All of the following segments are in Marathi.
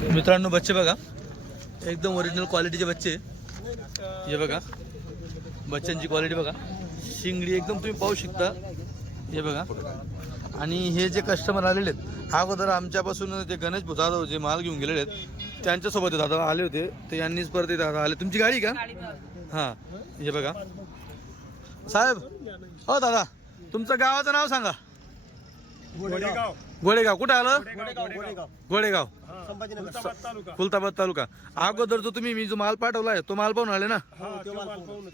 मित्रांनो बच्चे बघा, एकदम ओरिजिनल क्वालिटीचे बच्चे हे बघा, बच्चांची क्वालिटी बघा, शिंगडी एकदम तुम्ही पाहू शकता हे बघा. आणि हे जे कस्टमर आलेले आहेत अगोदर आमच्यापासून ते गणेश दादा जे माल घेऊन गेलेले आहेत त्यांच्यासोबत दादा आले होते, ते यांनीच परत दादा आले. तुमची गाडी का? हां, हे बघा साहेब. हो दादा, तुमचं गावाचं नाव सांगा. गोडेगाव. कुठं आलं? गोडेगाव, खुलताबाद तालुका. अगोदर जो तुम्ही मी जो माल पाठवलाय तो माल पाहून आले ना?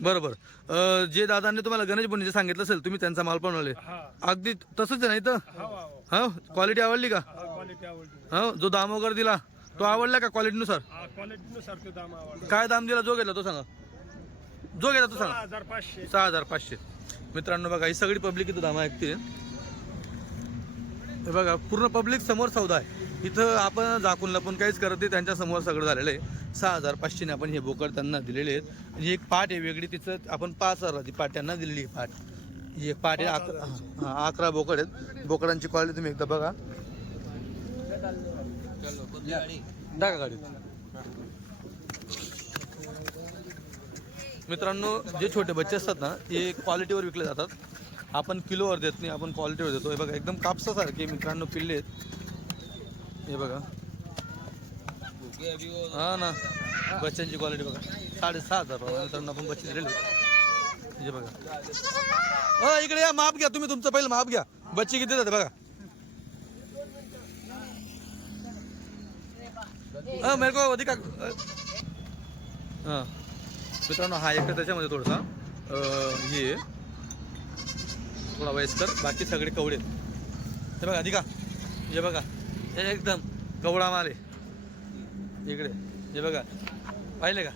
बरोबर. जे दादांनी तुम्हाला गणेश बोनीचे सांगितलं असेल तुम्ही त्यांचा माल पाहून आले, अगदी तसंच आहे नाही तर? हा, क्वालिटी आवडली का? हा, जो दाम वगैरे दिला तो आवडला का? क्वालिटीनुसार काय दाम दिला? जो घेतला तो सांगा. जो घेतला तो सांगा. 6,500. मित्रांनो बघा, ही सगळी पब्लिक इथं दाम ऐकते. हे बघा, पूर्ण पब्लिक समोर सौदा आहे इथं. आपण झाकून लपून काहीच करत नाही, त्यांच्या समोर सगळं झालेलं आहे. 6,500 आपण हे बोकड त्यांना दिलेले आहेत. ही एक पाट आहे वेगळी, तिचं आपण 5,000 ती पाट त्यांना दिलेली आहे. पाट ही एक पाट आहे. 11 बोकड आहेत. बोकडांची क्वालिटी तुम्ही एकदा बघा. टाका गाडी. मित्रांनो, जे छोटे बच्चे असतात ना ते क्वालिटीवर विकले जातात. आपण किलोवर देत नाही, आपण क्वालिटीवर देतो. हे बघा, एकदम कापसासारखे मित्रांनो पिल्ले आहेत. हे बघा, हा ना, बच्चांची क्वालिटी बघा. 6,500 मित्रांनो आपण बच्चे दिलेले. हे बघा, इकडे या, माप घ्या तुम्ही, तुमचं पहिलं माप घ्या. बच्चे किती जाते बघा. मेरे को अधिक. हां मित्रांनो, हा एक त्याच्यामध्ये थोडासा हे थोडा वयस्कर, बाकी सगळे कवडे. हे बघा अधिका, हे बघा, हे एकदम कवडा माल आहे इकडे. हे बघा, पाहिले का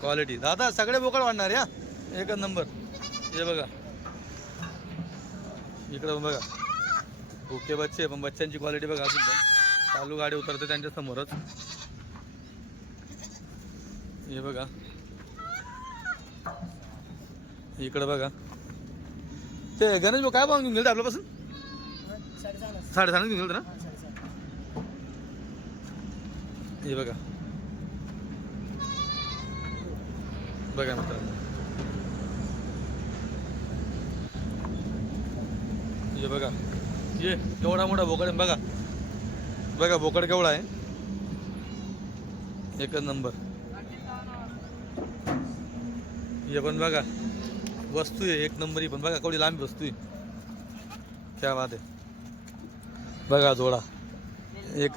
क्वालिटी? दादा सगळे बोकड वाढणार या, एकच नंबर. हे बघा इकडं बघा, भुके बच्चे, पण बच्चांची क्वालिटी बघा. अजून चालू गाडी उतरते त्यांच्या समोरच. हे बघा इकडं बघा, ते गणेश भाऊ काय भाव घेऊन गेलं आपल्यापासून? 6,500 घेऊन गेलं ना. हे बघा, बघा मित्रांनो, हे बघा, ये केवढा मोठा बोकड आहे बघा. बघा बोकड केवढा आहे, एकच नंबर. हे पण बघा वस्तू आहे एक नंबर. ही पण बघा केवढी लांबी वस्तू आहे, क्या बात आहे. बघा जोडा एक